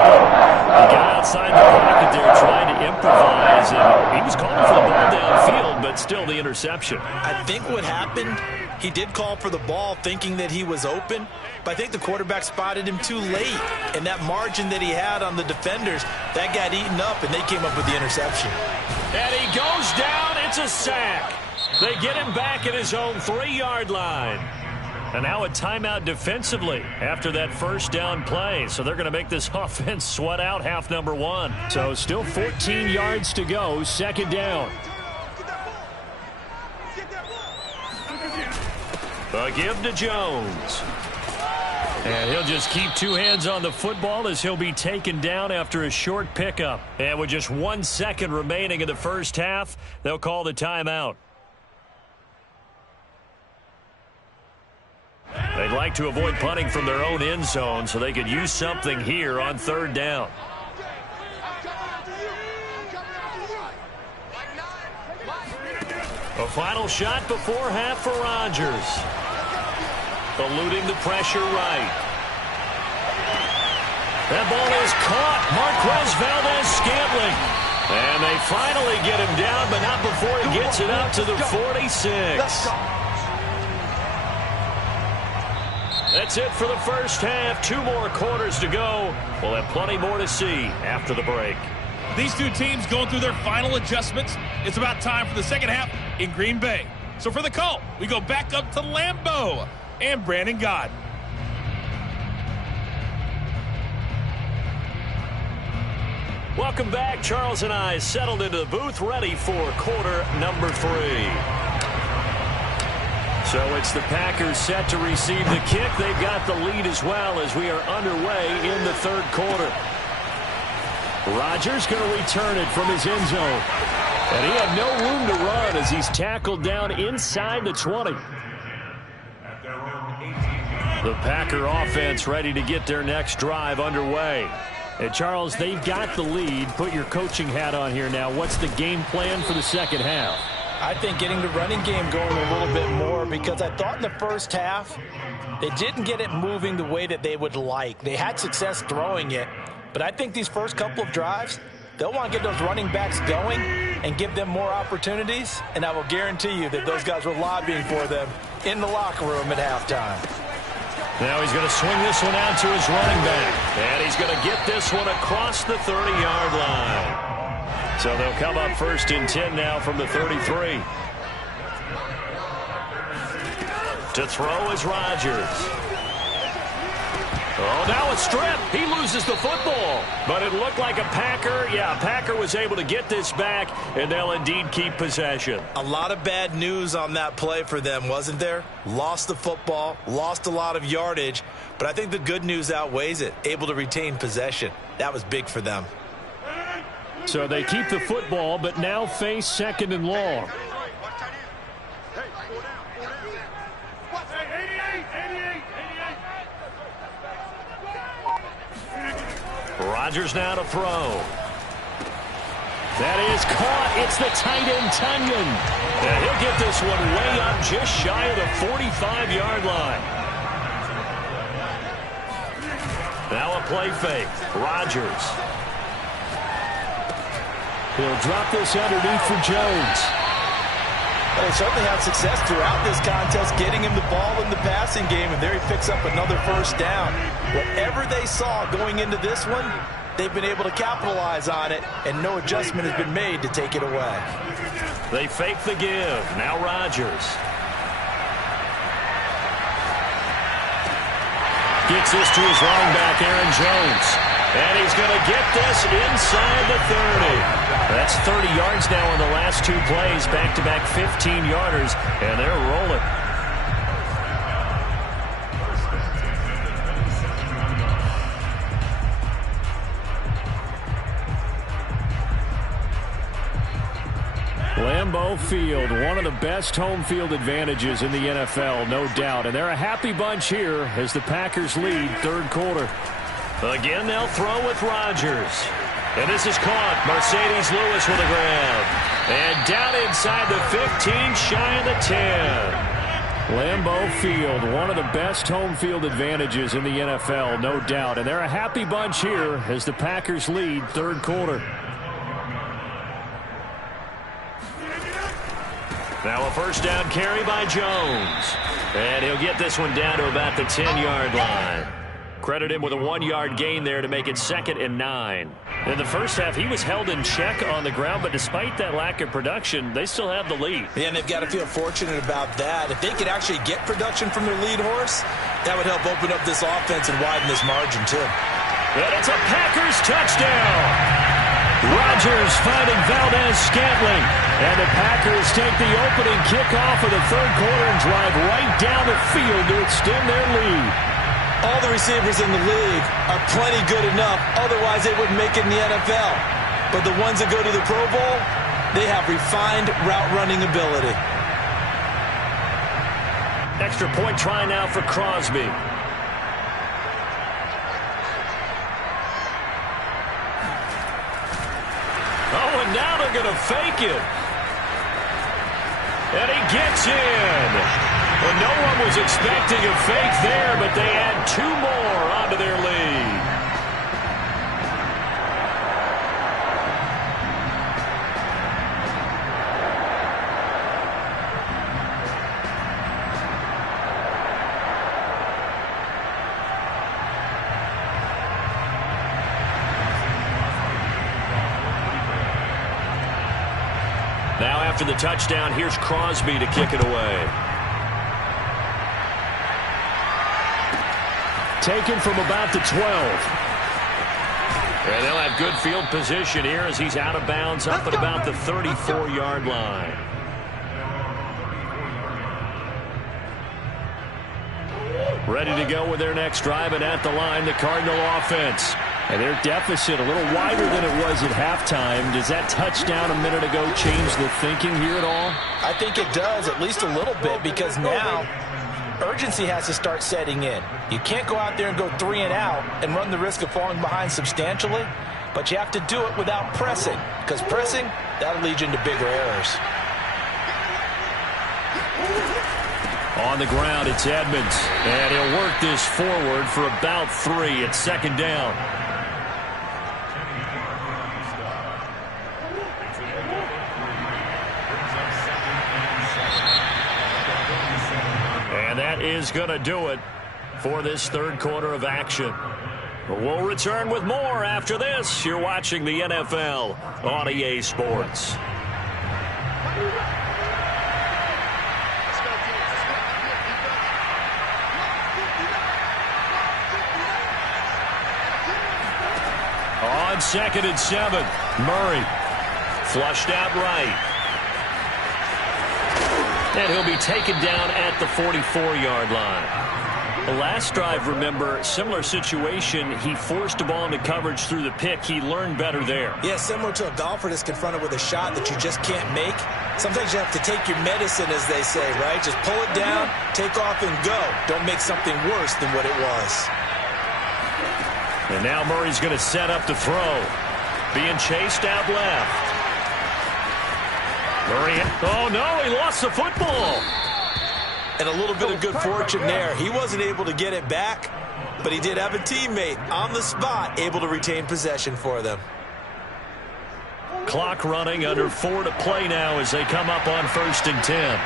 He got outside the pocket there trying to improvise, and he was calling for the ball downfield, but still the interception. I think what happened, he did call for the ball thinking that he was open, but I think the quarterback spotted him too late. And that margin that he had on the defenders, that got eaten up, and they came up with the interception. And he goes down. It's a sack. They get him back at his own 3-yard line. And now a timeout defensively after that first down play. So they're going to make this offense sweat out half number 1. So still 14 yards to go, second down. A give to Jones. And he'll just keep 2 hands on the football as he'll be taken down after a short pickup. And with just 1 second remaining in the first half, they'll call the timeout. They'd like to avoid punting from their own end zone so they could use something here on third down. A final shot before half for Rodgers. Eluding the pressure right. That ball is caught. Marquez Valdez-Scantling. And they finally get him down, but not before he gets it out to the 46. That's it for the first half. 2 more quarters to go. We'll have plenty more to see after the break. These two teams going through their final adjustments. It's about time for the second half in Green Bay. So for the call, we go back up to Lambeau and Brandon Gaud. Welcome back. Charles and I settled into the booth, ready for quarter number 3. So it's the Packers set to receive the kick. They've got the lead as well as we are underway in the third quarter. Rodgers going to return it from his end zone. And he had no room to run as he's tackled down inside the 20. The Packer offense ready to get their next drive underway. And Charles, they've got the lead. Put your coaching hat on here now. What's the game plan for the second half? I think getting the running game going a little bit more, because I thought in the first half they didn't get it moving the way that they would like. They had success throwing it, but I think these first couple of drives, they'll want to get those running backs going and give them more opportunities, and I will guarantee you that those guys were lobbying for them in the locker room at halftime. Now he's going to swing this one out to his running back, and he's going to get this one across the 30-yard line. So they'll come up first and 10 now from the 33. To throw is Rodgers. Oh, now a strip. He loses the football. But it looked like a Packer. Yeah, a Packer was able to get this back, and they'll indeed keep possession. A lot of bad news on that play for them, wasn't there? Lost the football, lost a lot of yardage, but I think the good news outweighs it. Able to retain possession. That was big for them. So they keep the football, but now face second and long. Rodgers now to throw. That is caught. It's the tight end, Tunyon. And he'll get this one way up just shy of the 45-yard line. Now a play fake. Rodgers. He'll drop this underneath for Jones. They certainly had success throughout this contest, getting him the ball in the passing game, and there he picks up another first down. Whatever they saw going into this one, they've been able to capitalize on it, and no adjustment has been made to take it away. They fake the give. Now Rodgers. Gets this to his running back, Aaron Jones. And he's going to get this inside the 30. That's 30 yards now on the last 2 plays. Back-to-back 15-yarders, and they're rolling. Lambeau Field, one of the best home field advantages in the NFL, no doubt. And they're a happy bunch here as the Packers lead third quarter. Again, they'll throw with Rodgers. And this is caught. Mercedes Lewis with a grab. And down inside the 15, shy of the 10. Lambeau Field, one of the best home field advantages in the NFL, no doubt. And they're a happy bunch here as the Packers lead third quarter. Now a first down carry by Jones. And he'll get this one down to about the 10-yard line. Credit him with a 1-yard gain there to make it 2nd and 9. In the first half, he was held in check on the ground, but despite that lack of production, they still have the lead. Yeah, and they've got to feel fortunate about that. If they could actually get production from their lead horse, that would help open up this offense and widen this margin, too. And it's a Packers touchdown. Rodgers finding Valdez-Scantling. And the Packers take the opening kickoff of the third quarter and drive right down the field to extend their lead. All the receivers in the league are plenty good enough. Otherwise, they wouldn't make it in the NFL. But the ones that go to the Pro Bowl, they have refined route running ability. Extra point try now for Crosby. Oh, and now they're going to fake it. And he gets in. Well, no one was expecting a fake there, but they add 2 more onto their lead. Now after the touchdown, here's Crosby to kick it away. Taken from about the 12. And they'll have good field position here as he's out of bounds up at about the 34-yard line. Ready to go with their next drive, and at the line, the Cardinal offense. And their deficit a little wider than it was at halftime. Does that touchdown a minute ago change the thinking here at all? I think it does, at least a little bit, because now urgency has to start setting in. You can't go out there and go 3 and out and run the risk of falling behind substantially, but you have to do it without pressing, because pressing, that'll lead you into bigger errors. On the ground, it's Edmonds, and he'll work this forward for about 3. It's 2nd down. And that is going to do it for this third quarter of action. We'll return with more after this. You're watching the NFL on EA Sports. On 2nd and 7, Murray flushed out right. And he'll be taken down at the 44-yard line. The last drive, remember, similar situation. He forced the ball into coverage through the pick. He learned better there. Yeah, similar to a golfer that's confronted with a shot that you just can't make. Sometimes you have to take your medicine, as they say, right? Just pull it down, take off, and go. Don't make something worse than what it was. And now Murray's going to set up to throw. Being chased out left. Murray, oh no, he lost the football. And a little bit of good fortune there. He wasn't able to get it back, but he did have a teammate on the spot able to retain possession for them. Clock running, under 4 to play now as they come up on 1st and 10.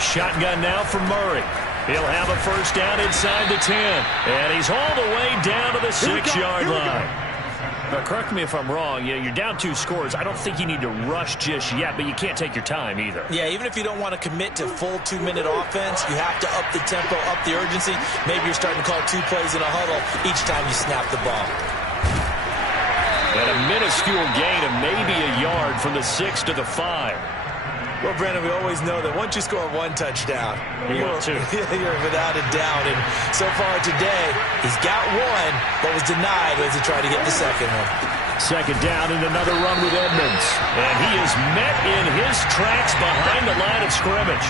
Shotgun now from Murray. He'll have a first down inside the 10. And he's all the way down to the 6-yard line. Now, correct me if I'm wrong. You're down 2 scores. I don't think you need to rush just yet, but you can't take your time either. Yeah, even if you don't want to commit to full 2-minute offense, you have to up the tempo, up the urgency. Maybe you're starting to call 2 plays in a huddle each time you snap the ball. And a minuscule gain of maybe a yard from the 6 to the 5. Well, Brandon, we always know that once you score one touchdown, you're without a doubt. And so far today, he's got one, but was denied as he tried to get the second one. Second down and another run with Edmonds. And he is met in his tracks behind the line of scrimmage.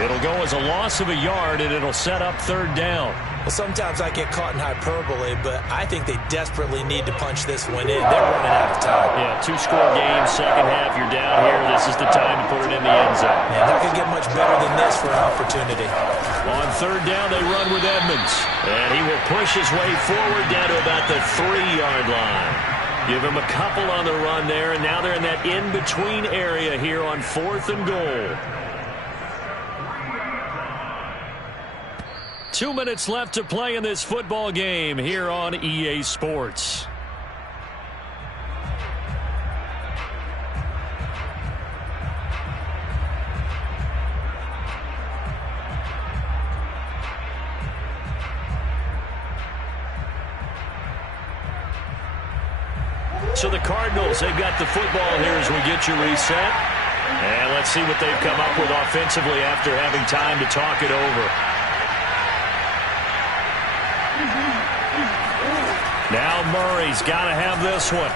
It'll go as a loss of a yard, and it'll set up third down. Well, sometimes I get caught in hyperbole, but I think they desperately need to punch this one in. They're running out of time. Yeah, two-score game, second half, you're down here. This is the time to put it in the end zone. Man, that could get much better than this for an opportunity. On third down, they run with Edmonds. And he will push his way forward down to about the 3-yard line. Give him a couple on the run there, and now they're in that in-between area here on 4th and goal. 2 minutes left to play in this football game here on EA Sports. So the Cardinals, they've got the football here as we get you reset. And let's see what they've come up with offensively after having time to talk it over. Now Murray's got to have this one.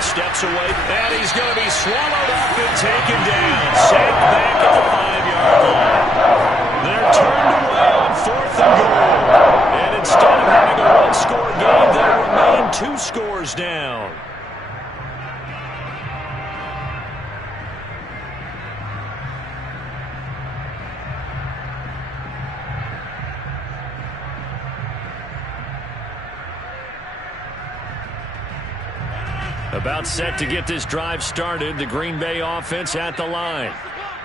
Steps away, and he's going to be swallowed up and taken down. Sacked back at the 5-yard line. They're turned away on 4th and goal. And instead of having a one-score game, they'll remain 2 scores down. About set to get this drive started. The Green Bay offense at the line.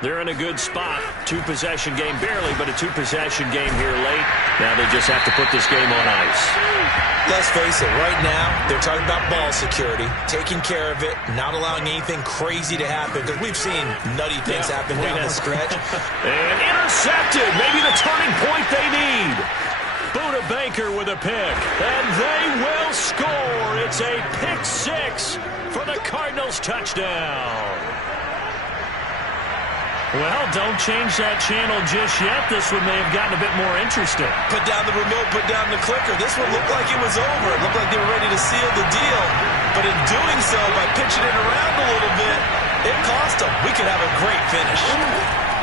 They're in a good spot. 2-possession game, barely, but a 2-possession game here late. Now they just have to put this game on ice. Let's face it, right now, they're talking about ball security, taking care of it, not allowing anything crazy to happen, because we've seen nutty things happen down the stretch. And intercepted, maybe the turning point they need. Buda Baker with a pick, and they will score. It's a pick 6 for the Cardinals touchdown. Well, don't change that channel just yet. This one may have gotten a bit more interesting. Put down the remote, put down the clicker. This one looked like it was over. It looked like they were ready to seal the deal. But in doing so, by pitching it around a little bit, it cost them. We could have a great finish.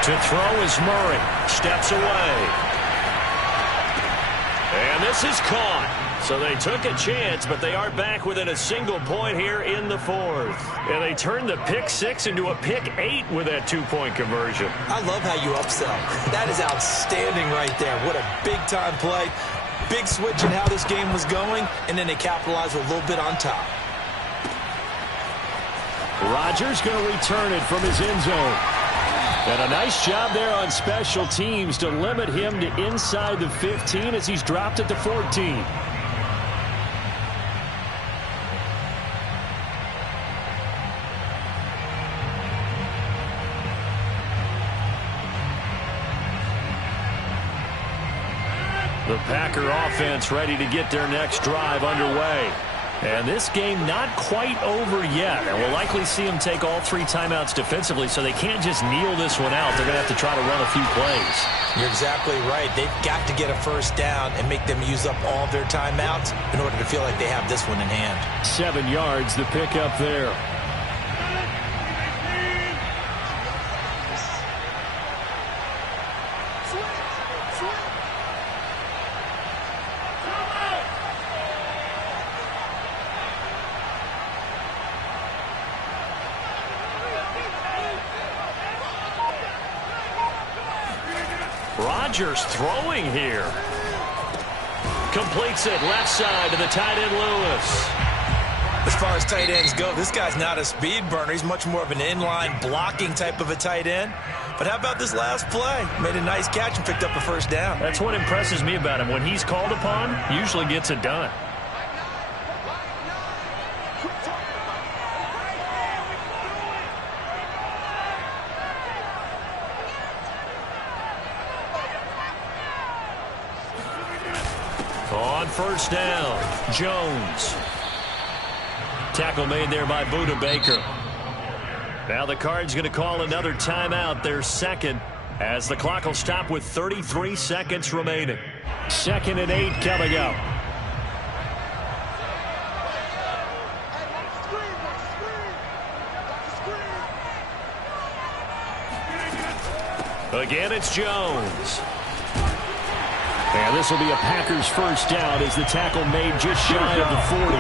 To throw is Murray. Steps away. And this is caught. So they took a chance, but they are back within a single point here in the 4th. And they turned the pick 6 into a pick 8 with that 2-point conversion. I love how you upsell. That is outstanding right there. What a big-time play. Big switch in how this game was going, and then they capitalized with a little bit on top. Rodgers going to return it from his end zone. And a nice job there on special teams to limit him to inside the 15 as he's dropped at the 14. The Packer offense ready to get their next drive underway. And this game not quite over yet. And we'll likely see them take all 3 timeouts defensively, so they can't just kneel this one out. They're going to have to try to run a few plays. You're exactly right. They've got to get a first down and make them use up all their timeouts in order to feel like they have this one in hand. 7 yards, the pickup there. Rodgers throwing here. Completes it left side to the tight end Lewis. As far as tight ends go, this guy's not a speed burner. He's much more of an inline blocking type of a tight end. But how about this last play? Made a nice catch and picked up a first down. That's what impresses me about him. When he's called upon, usually gets it done. On first down, Jones. Tackle made there by Buda Baker. Now the Cards going to call another timeout, their second, as the clock will stop with 33 seconds remaining. 2nd and 8 coming up. Again, it's Jones. And this will be a Packers first down as the tackle made just shy of the 40.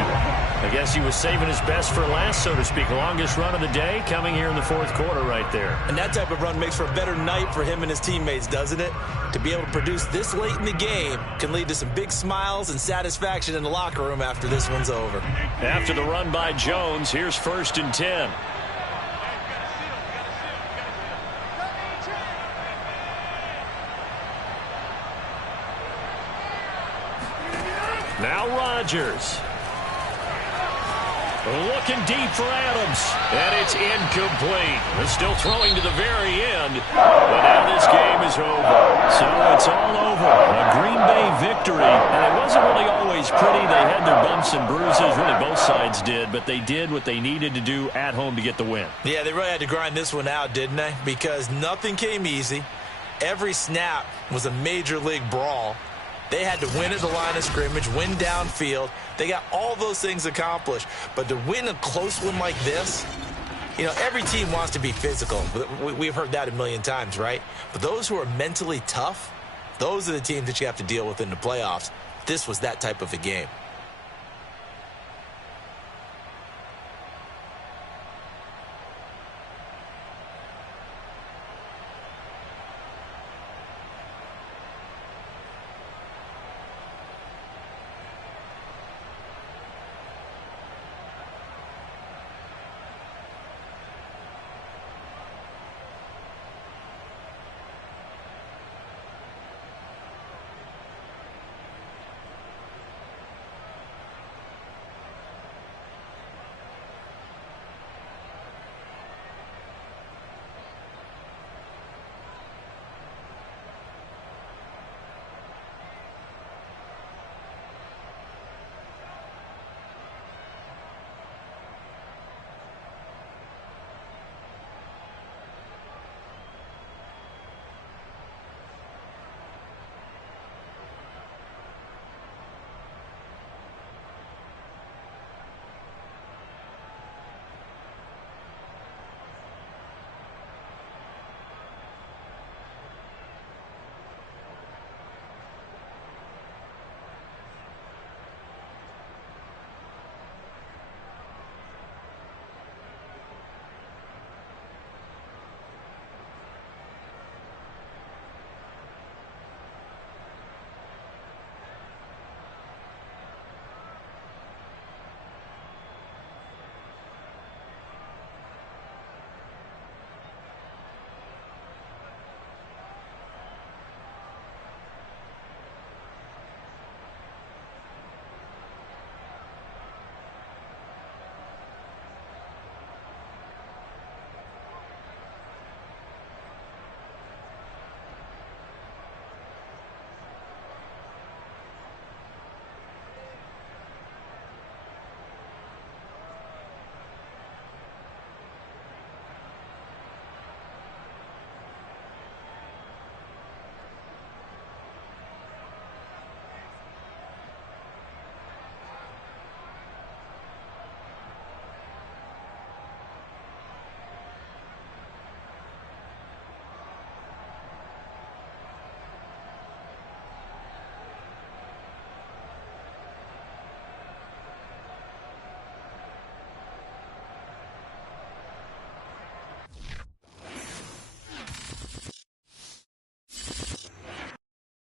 I guess he was saving his best for last, so to speak. Longest run of the day coming here in the 4th quarter right there. And that type of run makes for a better night for him and his teammates, doesn't it? To be able to produce this late in the game can lead to some big smiles and satisfaction in the locker room after this one's over. After the run by Jones, here's 1st and 10. Now Rodgers. Looking deep for Adams. And it's incomplete. They're still throwing to the very end. But now this game is over. So it's all over. A Green Bay victory. And it wasn't really always pretty. They had their bumps and bruises. Really both sides did. But they did what they needed to do at home to get the win. Yeah, they really had to grind this one out, didn't they? Because nothing came easy. Every snap was a major league brawl. They had to win at the line of scrimmage, win downfield. They got all those things accomplished. But to win a close one like this, you know, every team wants to be physical. We've heard that a million times, right? But those who are mentally tough, those are the teams that you have to deal with in the playoffs. This was that type of a game.